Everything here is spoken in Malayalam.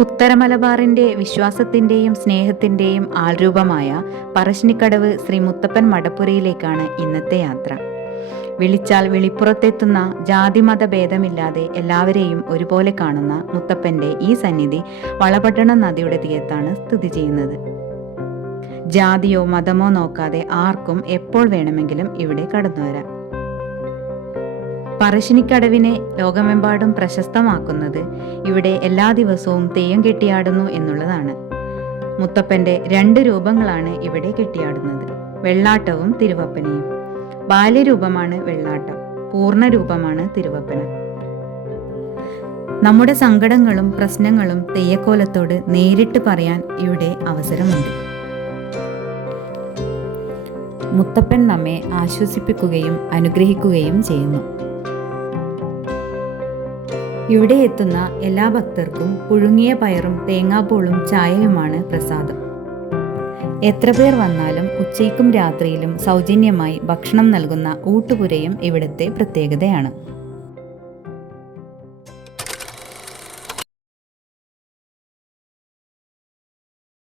ഉത്തരമലബാറിന്റെ വിശ്വാസത്തിന്റെയും സ്നേഹത്തിന്റെയും ആൾരൂപമായ പറശ്ശിനിക്കടവ് ശ്രീ മുത്തപ്പൻ മടപ്പുരയിലേക്കാണ് ഇന്നത്തെ യാത്ര. വിളിച്ചാൽ വിളിപ്പുറത്തെത്തുന്ന ജാതിമത ഭേദമില്ലാതെ എല്ലാവരെയും ഒരുപോലെ കാണുന്ന മുത്തപ്പന്റെ ഈ സന്നിധി വളപട്ടണം നദിയുടെ തീരത്താണ് സ്ഥിതി ചെയ്യുന്നത്. ജാതിയോ മതമോ നോക്കാതെ ആർക്കും എപ്പോൾ വേണമെങ്കിലും ഇവിടെ കടന്നു വരാം പറശ്ശിനിക്കടവിനെ ലോകമെമ്പാടും പ്രശസ്തമാക്കുന്നത് ഇവിടെ എല്ലാ ദിവസവും തെയ്യം കെട്ടിയാടുന്നു എന്നുള്ളതാണ്. മുത്തപ്പന്റെ രണ്ട് രൂപങ്ങളാണ് ഇവിടെ കെട്ടിയാടുന്നത്. വെള്ളാട്ടവും തിരുവപ്പനയും. ബാല്യരൂപമാണ് വെള്ളാട്ടം. പൂർണ രൂപമാണ് തിരുവപ്പന. നമ്മുടെ സങ്കടങ്ങളും പ്രശ്നങ്ങളും തെയ്യക്കോലത്തോട് നേരിട്ട് പറയാൻ ഇവിടെ അവസരമുണ്ട്. മുത്തപ്പൻ നമ്മെ ആശ്വസിപ്പിക്കുകയും അനുഗ്രഹിക്കുകയും ചെയ്യുന്നു. ഇവിടെ എത്തുന്ന എല്ലാ ഭക്തർക്കും പുഴുങ്ങിയ പയറും തേങ്ങാപ്പൂളും ചായയുമാണ് പ്രസാദം. എത്ര പേർ വന്നാലും ഉച്ചയ്ക്കും രാത്രിയിലും സൗജന്യമായി ഭക്ഷണം നൽകുന്ന ഊട്ടുപുരയും ഇവിടുത്തെ പ്രത്യേകതയാണ്.